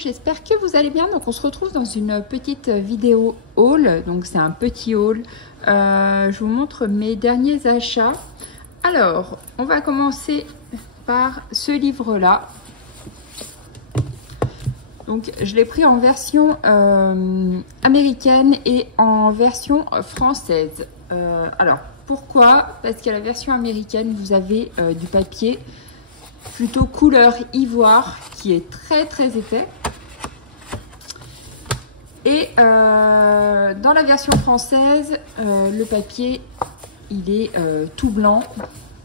j'espère que vous allez bien. Donc on se retrouve dans une petite vidéo haul. Donc c'est un petit haul. Je vous montre mes derniers achats. Alors, on va commencer par ce livre-là. Donc je l'ai pris en version américaine et en version française. Alors, pourquoi? Parce qu'à la version américaine, vous avez du papier plutôt couleur ivoire qui est très épais. Et dans la version française, le papier, il est tout blanc,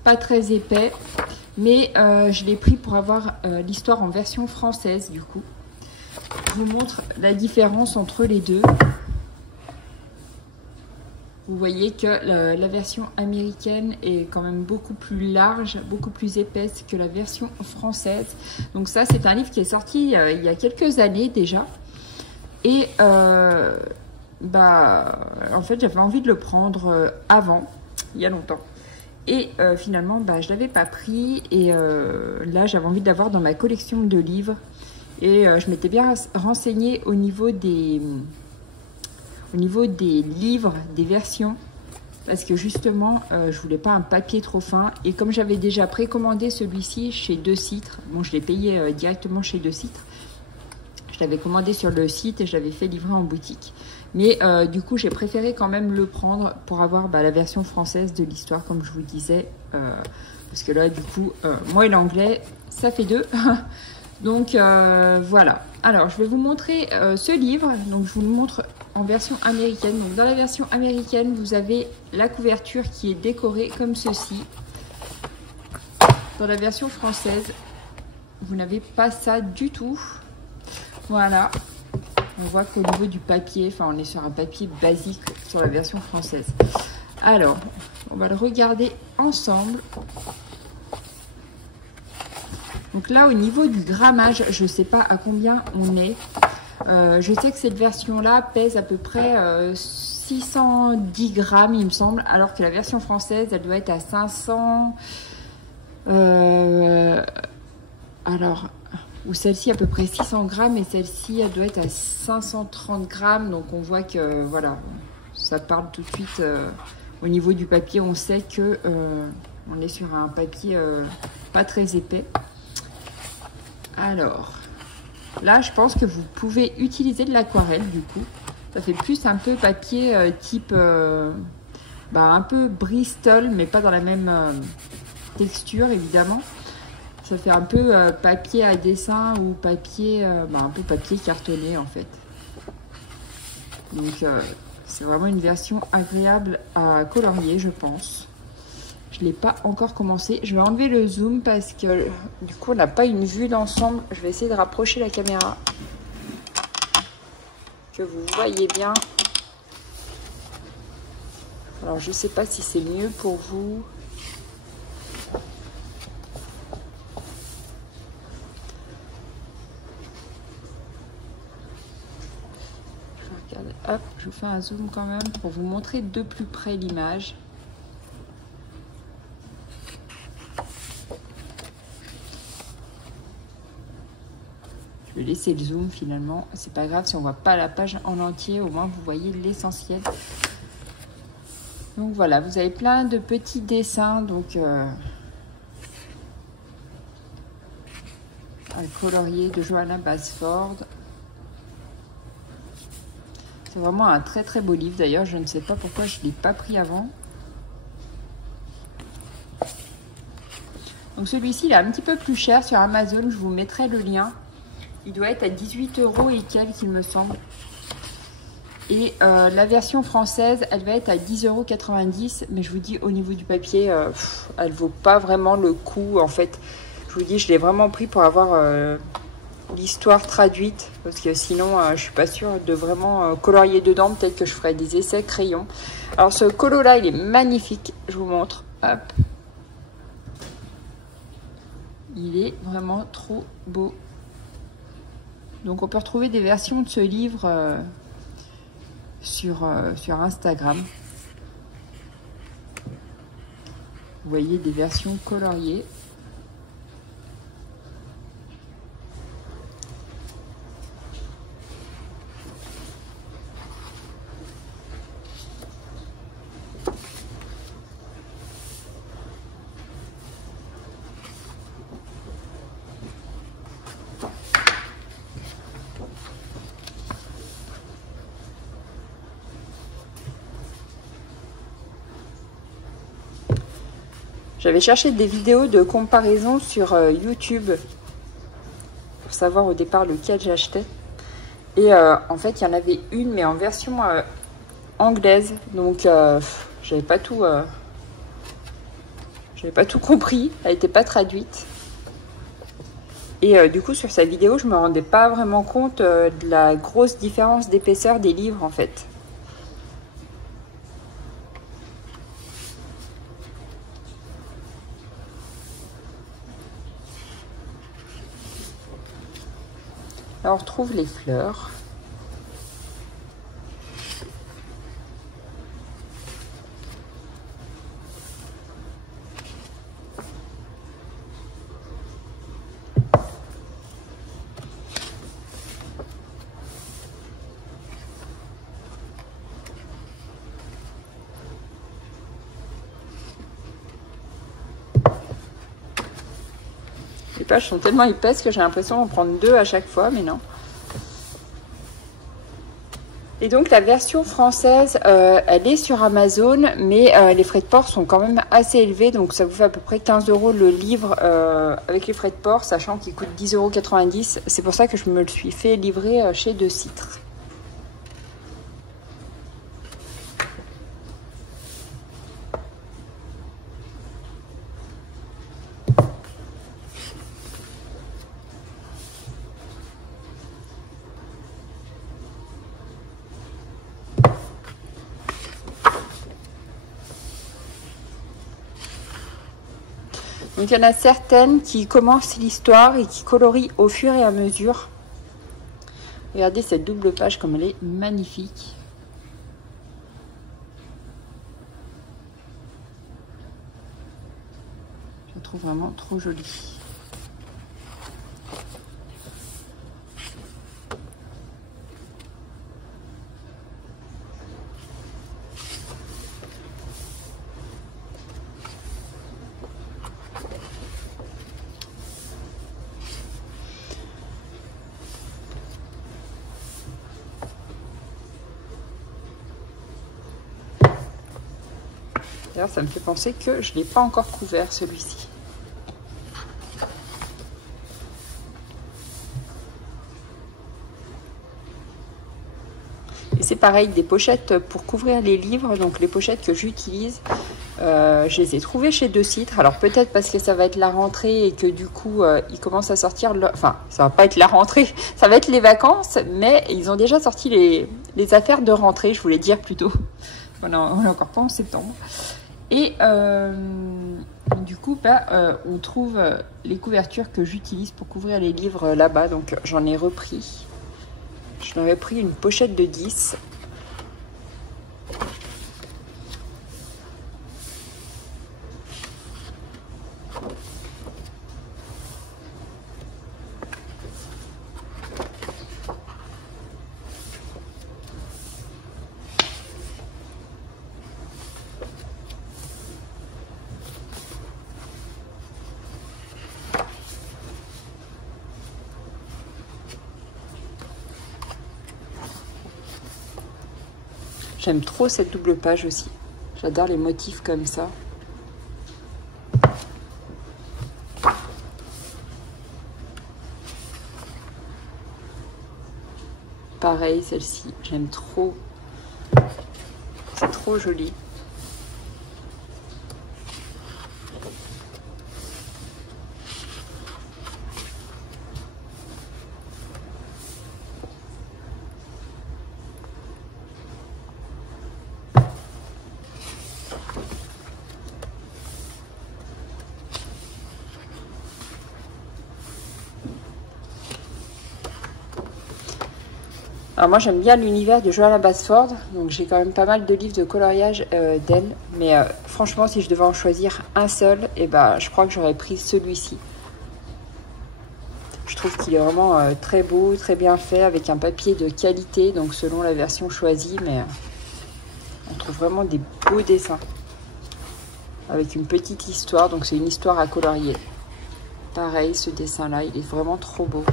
pas très épais. Mais je l'ai pris pour avoir l'histoire en version française du coup. Je vous montre la différence entre les deux. Vous voyez que la version américaine est quand même beaucoup plus large, beaucoup plus épaisse que la version française. Donc ça, c'est un livre qui est sorti il y a quelques années déjà. Et en fait, j'avais envie de le prendre avant, il y a longtemps. Et finalement, je ne l'avais pas pris. Et là, j'avais envie d'avoir dans ma collection de livres. Et je m'étais bien renseignée au niveau des livres, des versions, parce que justement, je voulais pas un papier trop fin. Et comme j'avais déjà précommandé celui-ci chez Deux Citres, bon, je l'ai payé directement chez Deux Citres. Je l'avais commandé sur le site et je l'avais fait livrer en boutique. Mais du coup, j'ai préféré quand même le prendre pour avoir la version française de l'histoire, comme je vous disais. Parce que là, du coup, moi et l'anglais, ça fait deux. Donc voilà. Alors, je vais vous montrer ce livre. Donc, je vous le montre en version américaine. Donc, dans la version américaine, vous avez la couverture qui est décorée comme ceci. Dans la version française, vous n'avez pas ça du tout. Voilà. On voit qu'au niveau du papier, on est sur un papier basique sur la version française. Alors, on va le regarder ensemble. Donc là, au niveau du grammage, je ne sais pas à combien on est. Je sais que cette version-là pèse à peu près 610 grammes, il me semble, alors que la version française, elle doit être à 500. Ou celle-ci à peu près 600 grammes et celle-ci, elle doit être à 530 grammes. Donc on voit que, voilà, ça parle tout de suite au niveau du papier. On sait que on est sur un papier pas très épais. Alors, là, je pense que vous pouvez utiliser de l'aquarelle, du coup. Ça fait plus un peu papier type, un peu Bristol, mais pas dans la même texture, évidemment. Ça fait un peu papier à dessin ou papier, un peu papier cartonné, en fait. Donc, c'est vraiment une version agréable à colorier, je pense. Je ne l'ai pas encore commencé. Je vais enlever le zoom parce que du coup, on n'a pas une vue d'ensemble. Je vais essayer de rapprocher la caméra. Que vous voyez bien. Alors, je ne sais pas si c'est mieux pour vous. Je regarde. Hop, je vous fais un zoom quand même pour vous montrer de plus près l'image. Je vais laisser le zoom finalement, c'est pas grave si on voit pas la page en entier, au moins vous voyez l'essentiel. Donc voilà, vous avez plein de petits dessins, donc un colorier de Johanna Basford. C'est vraiment un très beau livre d'ailleurs, je ne sais pas pourquoi je ne l'ai pas pris avant. Donc celui-ci il est un petit peu plus cher sur Amazon, je vous mettrai le lien. Il doit être à 18 € et quelques, il me semble. Et la version française, elle va être à 10,90 €. Mais je vous dis, au niveau du papier, elle vaut pas vraiment le coup. En fait, je vous dis, je l'ai vraiment pris pour avoir l'histoire traduite. Parce que sinon, je suis pas sûre de vraiment colorier dedans. Peut-être que je ferai des essais crayons. Alors, ce colo-là, il est magnifique. Je vous montre. Hop. Il est vraiment trop beau. Donc on peut retrouver des versions de ce livre sur Instagram. Vous voyez des versions coloriées. J'avais cherché des vidéos de comparaison sur YouTube pour savoir au départ lequel j'achetais. Et en fait, il y en avait une, mais en version anglaise. Donc, j'avais pas tout compris. Elle n'était pas traduite. Et du coup, sur sa vidéo, je me rendais pas vraiment compte de la grosse différence d'épaisseur des livres, en fait. Là, on retrouve les fleurs. Les pages sont tellement épaisses que j'ai l'impression d'en prendre 2 à chaque fois, mais non. Et donc la version française, elle est sur Amazon, mais les frais de port sont quand même assez élevés, donc ça vous fait à peu près 15 € le livre avec les frais de port, sachant qu'il coûte 10,90 €. C'est pour ça que je me le suis fait livrer chez De Citre. Donc il y en a certaines qui commencent l'histoire et qui colorient au fur et à mesure. Regardez cette double page comme elle est magnifique. Je la trouve vraiment trop jolie. D'ailleurs, ça me fait penser que je ne l'ai pas encore couvert, celui-ci. Et c'est pareil, des pochettes pour couvrir les livres, donc les pochettes que j'utilise, je les ai trouvées chez De Citre. Alors peut-être parce que ça va être la rentrée et que du coup, ils commencent à sortir... Enfin, ça va pas être la rentrée, ça va être les vacances, mais ils ont déjà sorti les affaires de rentrée, je voulais dire plutôt. On est encore pas en septembre. Et du coup, on trouve les couvertures que j'utilise pour couvrir les livres là-bas. Donc j'en ai repris. Je leur ai pris une pochette de 10. J'aime trop cette double page aussi. J'adore les motifs comme ça. Pareil, celle-ci, j'aime trop. C'est trop joli. Alors moi j'aime bien l'univers de Johanna Basford, donc j'ai quand même pas mal de livres de coloriage d'elle, mais franchement si je devais en choisir un seul, je crois que j'aurais pris celui-ci. Je trouve qu'il est vraiment très beau, très bien fait, avec un papier de qualité, donc selon la version choisie, mais on trouve vraiment des beaux dessins. Avec une petite histoire, donc c'est une histoire à colorier. Pareil, ce dessin-là, il est vraiment trop beau.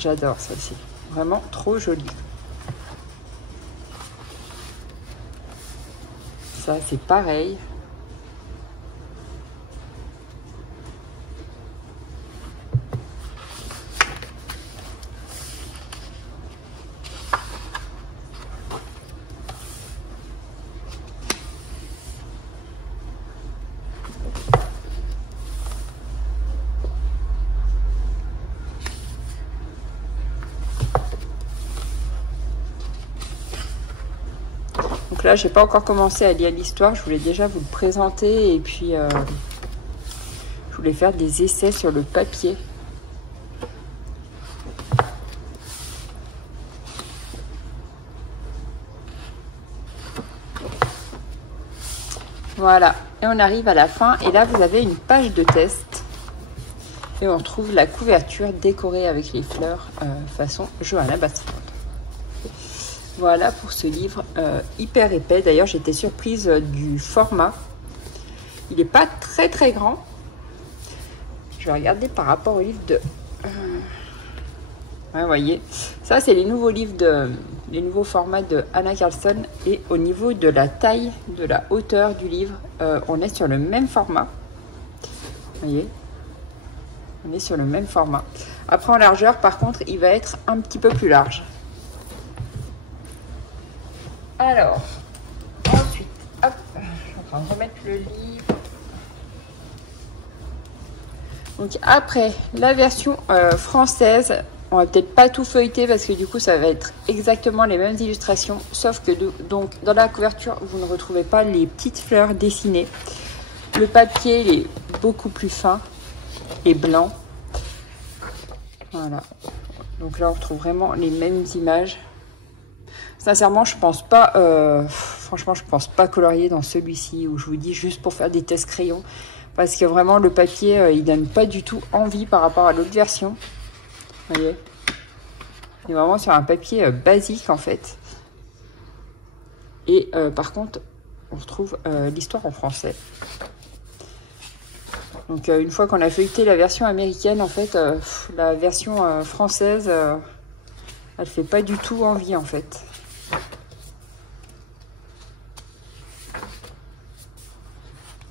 J'adore celle-ci. Vraiment trop jolie. Ça, c'est pareil. Donc là, j'ai pas encore commencé à lire l'histoire. Je voulais déjà vous le présenter et puis je voulais faire des essais sur le papier. Voilà, et on arrive à la fin. Et là, vous avez une page de test. Et on retrouve la couverture décorée avec les fleurs façon Johanna Bastide. Voilà pour ce livre hyper épais. D'ailleurs, j'étais surprise du format. Il n'est pas très très grand. Je vais regarder par rapport au livre de... Ouais, vous voyez, ça c'est les nouveaux livres les nouveaux formats de Anna Carlson. Et au niveau de la taille, de la hauteur du livre, on est sur le même format. Vous voyez, on est sur le même format. Après en largeur, par contre, il va être un petit peu plus large. Alors, ensuite, hop, je suis en train de remettre le livre. Donc après, la version française, on va peut-être pas tout feuilleter parce que du coup, ça va être exactement les mêmes illustrations, sauf que donc dans la couverture, vous ne retrouvez pas les petites fleurs dessinées. Le papier, il est beaucoup plus fin et blanc. Voilà. Donc là, on retrouve vraiment les mêmes images. Sincèrement, je pense pas, franchement, je pense pas colorier dans celui-ci où je vous dis juste pour faire des tests crayons. Parce que vraiment, le papier, il donne pas du tout envie par rapport à l'autre version. Vous voyez? Il est vraiment sur un papier basique en fait. Et par contre, on retrouve l'histoire en français. Donc une fois qu'on a feuilleté la version américaine, en fait, la version française, elle fait pas du tout envie en fait.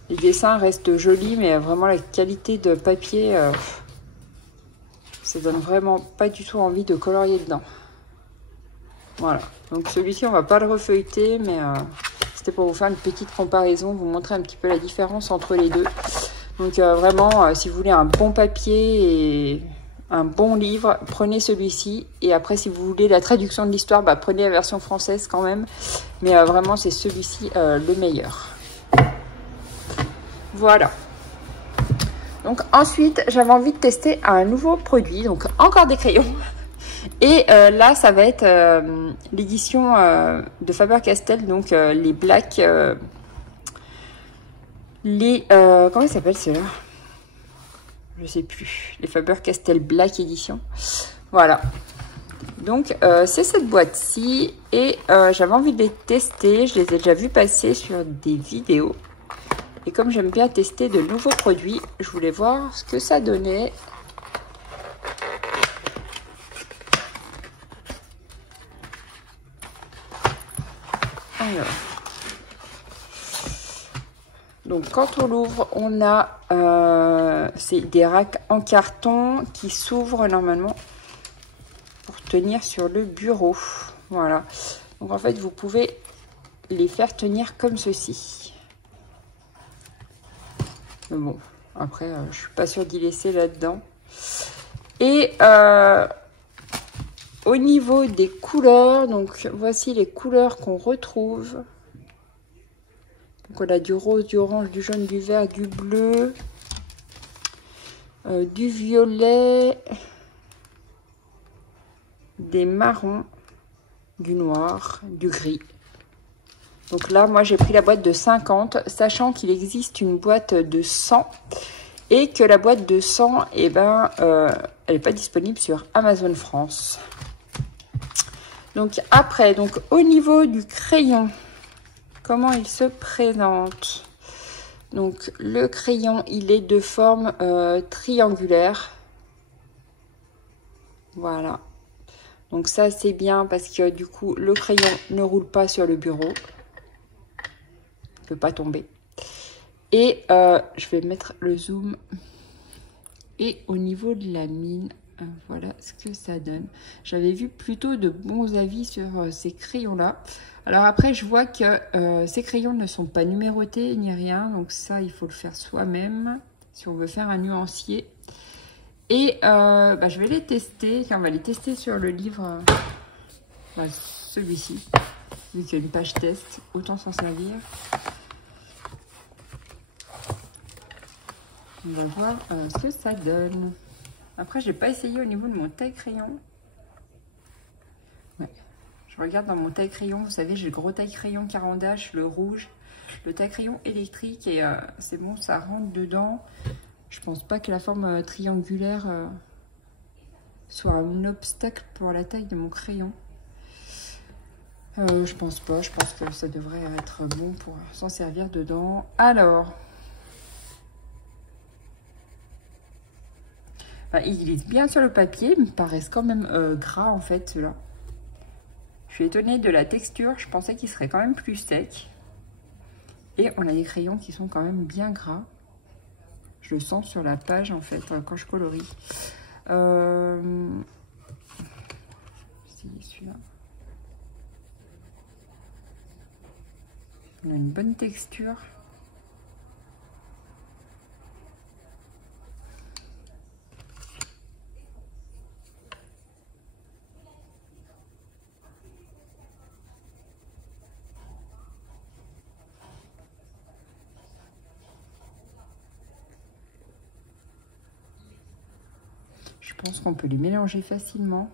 Les dessins restent jolis, mais vraiment la qualité de papier, ça donne vraiment pas du tout envie de colorier dedans. Voilà, donc celui-ci on va pas le refeuilleter, mais c'était pour vous faire une petite comparaison, vous montrer un petit peu la différence entre les deux. Donc vraiment, si vous voulez un bon papier et un bon livre, prenez celui-ci. Et après, si vous voulez la traduction de l'histoire, bah, prenez la version française quand même. Mais vraiment, c'est celui-ci le meilleur. Voilà. Donc ensuite, j'avais envie de tester un nouveau produit. Donc encore des crayons. Et là, ça va être l'édition de Faber-Castell. Donc les Black... comment il s'appelle ceux-là? Je sais plus. Les Faber-Castell Black Edition. Voilà. Donc, c'est cette boîte-ci. Et j'avais envie de les tester. Je les ai déjà vus passer sur des vidéos. Et comme j'aime bien tester de nouveaux produits, je voulais voir ce que ça donnait. Alors. Donc, quand on l'ouvre, on a c'est des racks en carton qui s'ouvrent normalement pour tenir sur le bureau. Voilà. Donc, en fait, vous pouvez les faire tenir comme ceci. Mais bon, après, je suis pas sûre d'y laisser là-dedans. Et au niveau des couleurs, donc voici les couleurs qu'on retrouve. Donc on a du rose, du orange, du jaune, du vert, du bleu, du violet, des marrons, du noir, du gris. Donc là, moi, j'ai pris la boîte de 50, sachant qu'il existe une boîte de 100 et que la boîte de 100, eh ben, elle n'est pas disponible sur Amazon France. Donc après, donc au niveau du crayon, comment il se présente? Donc le crayon, il est de forme triangulaire. Voilà. Donc ça, c'est bien parce que du coup, le crayon ne roule pas sur le bureau. Il ne peut pas tomber. Et je vais mettre le zoom. Et au niveau de la mine, voilà ce que ça donne. J'avais vu plutôt de bons avis sur ces crayons-là. Alors après, je vois que ces crayons ne sont pas numérotés ni rien. Donc ça, il faut le faire soi-même si on veut faire un nuancier. Et je vais les tester. Enfin, on va les tester sur le livre, celui-ci. Vu qu'il y a une page test, autant s'en servir. On va voir ce que ça donne. Après, j'ai pas essayé au niveau de mon taille-crayon. Ouais. Je regarde dans mon taille-crayon. Vous savez, j'ai le gros taille-crayon Caran-d'Ache, le rouge, le taille-crayon électrique. Et c'est bon, ça rentre dedans. Je pense pas que la forme triangulaire soit un obstacle pour la taille de mon crayon. Je pense pas. Je pense que ça devrait être bon pour s'en servir dedans. Alors... ils glissent bien sur le papier, mais paraissent quand même gras en fait, ceux-là. Je suis étonnée de la texture, je pensais qu'ils seraient quand même plus secs. Et on a des crayons qui sont quand même bien gras. Je le sens sur la page en fait, quand je colorie. Celui-là. On a une bonne texture. Je pense qu'on peut les mélanger facilement.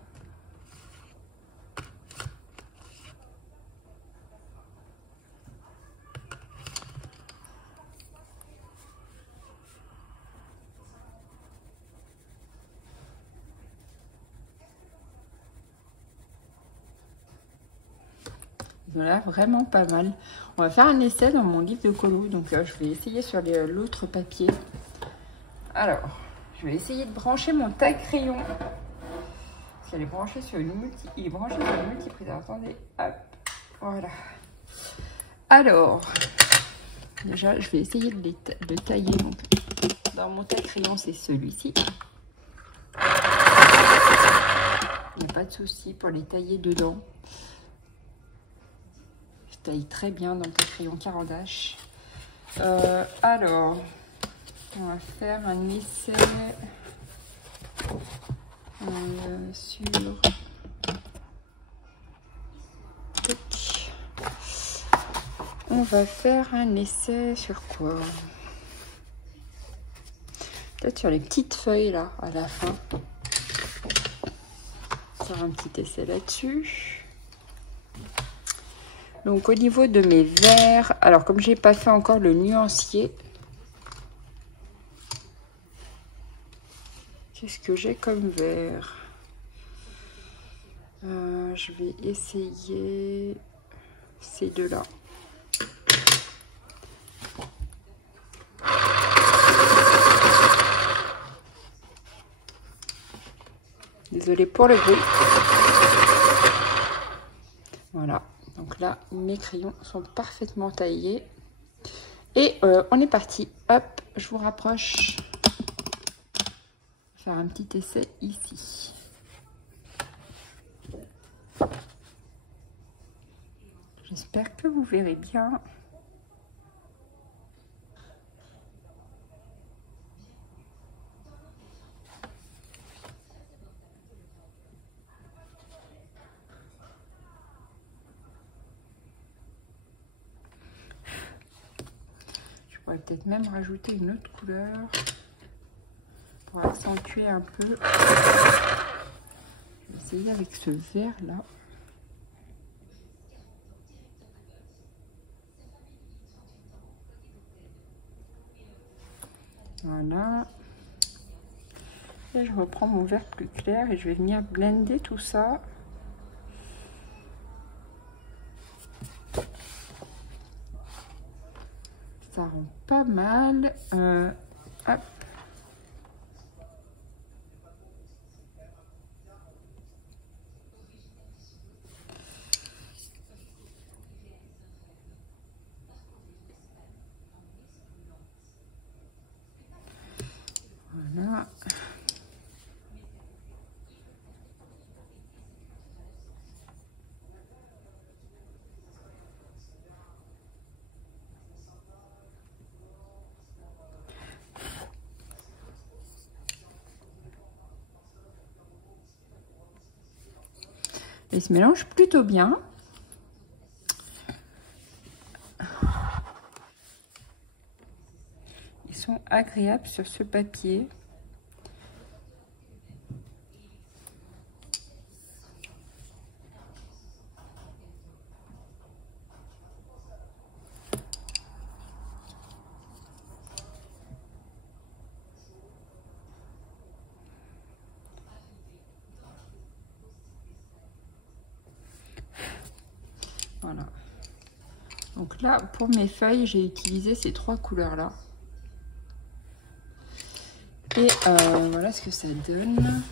Ils ont l'air vraiment pas mal. On va faire un essai dans mon livre de colo. Donc je vais essayer sur l'autre papier. Alors, je vais essayer de brancher mon taille-crayon. Parce qu'elle est branchée sur une il est branché sur une multiprise. Attendez, hop, voilà. Alors, déjà, je vais essayer de tailler. Donc, dans mon taille-crayon, c'est celui-ci. Il n'y a pas de souci pour les tailler dedans. Je taille très bien dans le taille-crayon Caran-d'Ache. Alors, on va faire un essai sur... On va faire un essai sur quoi? Peut-être sur les petites feuilles là, à la fin. Faire un petit essai là-dessus. Donc au niveau de mes verres, alors comme j'ai pas fait encore le nuancier, qu'est-ce que j'ai comme verre? Je vais essayer ces deux-là. Désolée pour le bruit. Voilà, donc là, mes crayons sont parfaitement taillés. Et on est parti. Hop, je vous rapproche. Faire un petit essai ici. J'espère que vous verrez bien. Je pourrais peut-être même rajouter une autre couleur pour accentuer un peu. Je vais essayer avec ce vert là. Voilà. Et je reprends mon vert plus clair et je vais venir blender tout ça. Ça rend pas mal. Hop. Ils se mélangent plutôt bien. Ils sont agréables sur ce papier. Voilà. Donc là, pour mes feuilles, j'ai utilisé ces 3 couleurs-là. Et voilà ce que ça donne.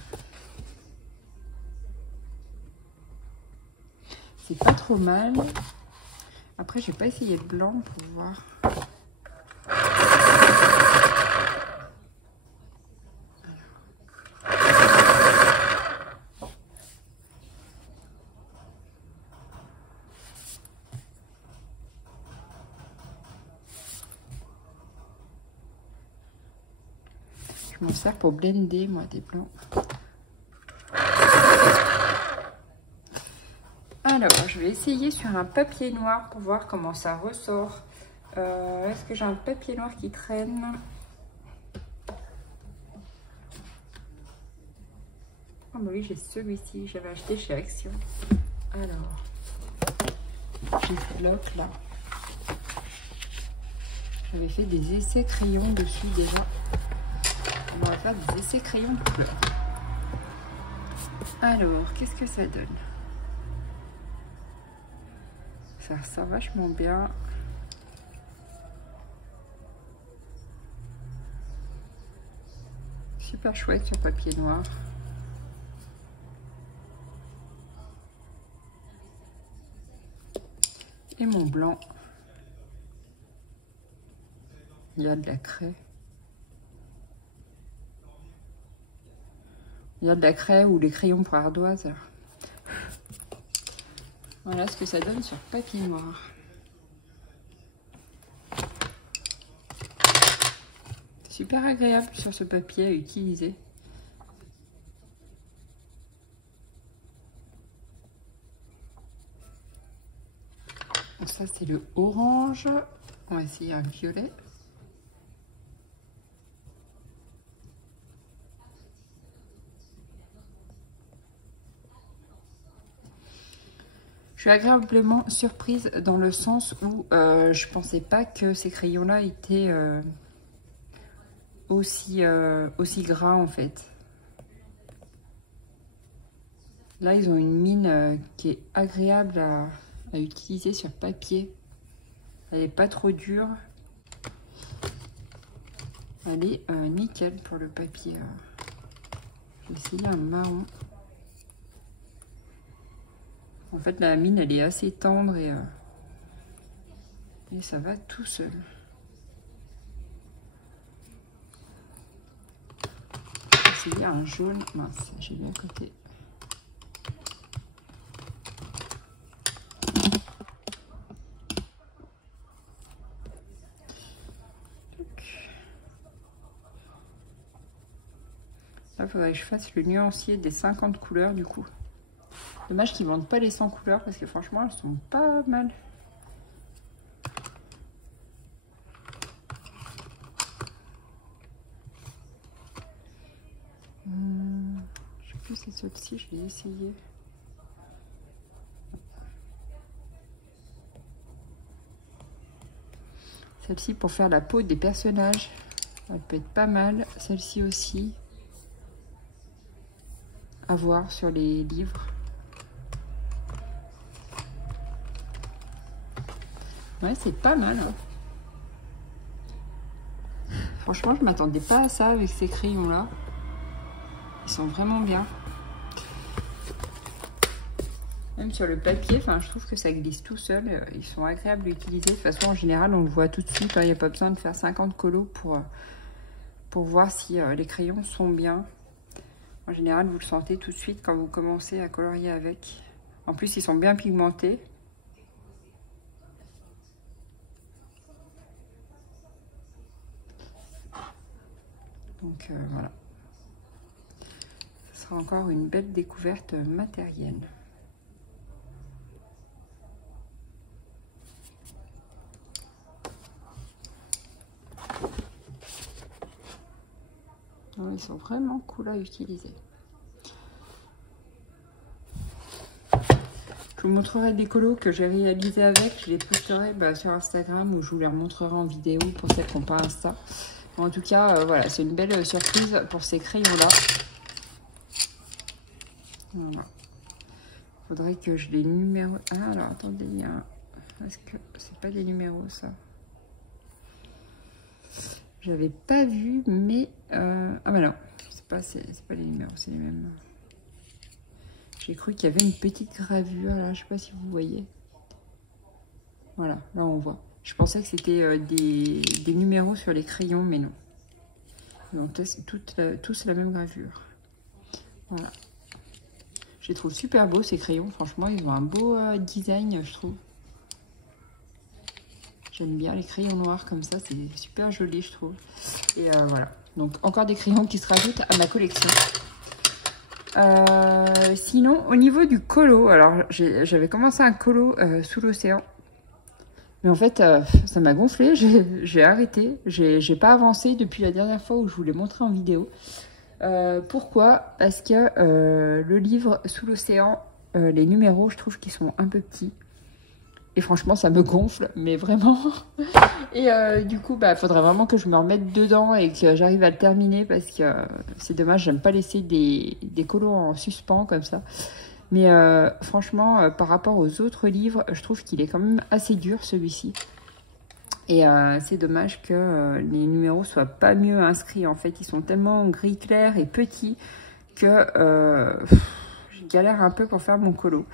C'est pas trop mal. Après, j'ai pas essayé le blanc pour voir. Je m'en sers pour blender, moi, des blancs. Alors, je vais essayer sur un papier noir pour voir comment ça ressort. Est-ce que j'ai un papier noir qui traîne? Ah bah oui, j'ai celui-ci, j'avais acheté chez Action. Alors, j'ai ce bloc là. J'avais fait des essais crayons dessus déjà. On va faire des essais crayons de couleur. Alors, qu'est-ce que ça donne? Ça ressort vachement bien. Super chouette sur papier noir. Et mon blanc. Il y a de la craie. Il y a de la craie ou les crayons pour ardoise. Voilà ce que ça donne sur papier noir. Super agréable sur ce papier à utiliser. Donc ça c'est le orange. On va essayer un violet. Je suis agréablement surprise dans le sens où je pensais pas que ces crayons-là étaient aussi gras en fait. Là, ils ont une mine qui est agréable à utiliser sur papier. Elle n'est pas trop dure. Elle est nickel pour le papier. Je vais essayer un marron. En fait, la mine, elle est assez tendre et ça va tout seul. Je vais essayer un jaune. Mince, j'ai mis à côté. Là, il faudrait que je fasse le nuancier des 50 couleurs du coup. Dommage qu'ils ne vendent pas les 100 couleurs parce que franchement, elles sont pas mal. Je sais plus si c'est celle-ci, je vais essayer. Celle-ci pour faire la peau des personnages. Elle peut être pas mal. Celle-ci aussi. À voir sur les livres. Ouais, c'est pas mal. Hein. Franchement, je m'attendais pas à ça avec ces crayons-là. Ils sont vraiment bien. Même sur le papier, enfin, je trouve que ça glisse tout seul. Ils sont agréables à utiliser. De toute façon, en général, on le voit tout de suite. Il n'y a pas besoin de faire 50 colos pour voir si les crayons sont bien. En général, vous le sentez tout de suite quand vous commencez à colorier avec. En plus, ils sont bien pigmentés. Donc voilà. Ce sera encore une belle découverte matérielle. ils sont vraiment cool à utiliser. Je vous montrerai des colos que j'ai réalisés avec. Je les posterai sur Instagram ou je vous les remontrerai en vidéo pour celles qui n'ont pas Insta. En tout cas, voilà, c'est une belle surprise pour ces crayons-là. Voilà. Faudrait que je les numéro. Ah, alors attendez, il y a. Est-ce que c'est pas des numéros ça? J'avais pas vu, mais. Ah, bah non, c'est pas les numéros, c'est les mêmes. J'ai cru qu'il y avait une petite gravure là, je sais pas si vous voyez. Voilà, là on voit. Je pensais que c'était des numéros sur les crayons, mais non. Ils ont tous la même gravure. Voilà. Je les trouve super beaux ces crayons, franchement, ils ont un beau design, je trouve. J'aime bien les crayons noirs comme ça, c'est super joli, je trouve. Et voilà, donc encore des crayons qui se rajoutent à ma collection. Sinon, au niveau du colo, alors j'avais commencé un colo sous l'océan. Mais en fait, ça m'a gonflé, j'ai arrêté. J'ai pas avancé depuis la dernière fois où je vous l'ai montré en vidéo. Pourquoi? Parce que le livre Sous l'océan, les numéros, je trouve qu'ils sont un peu petits. Et franchement, ça me gonfle, mais vraiment. Et du coup, faudrait vraiment que je me remette dedans et que j'arrive à le terminer parce que c'est dommage, j'aime pas laisser des colos en suspens comme ça. Mais franchement, par rapport aux autres livres, je trouve qu'il est quand même assez dur celui-ci. Et c'est dommage que les numéros soient pas mieux inscrits. En fait, ils sont tellement gris clair et petits que je galère un peu pour faire mon colo.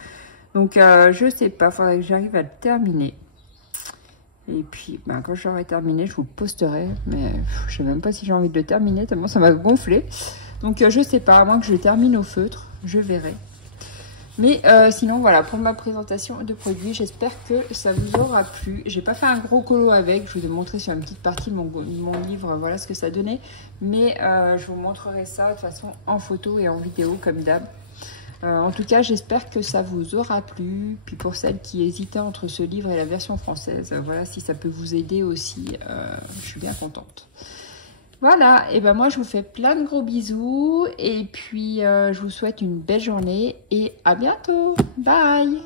Donc, je sais pas, faudrait que j'arrive à le terminer. Et puis, quand j'aurai terminé, je vous le posterai. Mais je sais même pas si j'ai envie de le terminer, tellement ça m'a gonflé. Donc, je sais pas, à moins que je le termine au feutre, je verrai. Mais sinon, voilà, pour ma présentation de produits, j'espère que ça vous aura plu. J'ai pas fait un gros colo avec, je vous ai montré sur une petite partie de mon livre, voilà ce que ça donnait. Mais je vous montrerai ça de toute façon en photo et en vidéo, comme d'hab. En tout cas, j'espère que ça vous aura plu. Puis pour celles qui hésitaient entre ce livre et la version française, voilà, si ça peut vous aider aussi, je suis bien contente. Voilà, et moi je vous fais plein de gros bisous et puis je vous souhaite une belle journée et à bientôt. Bye!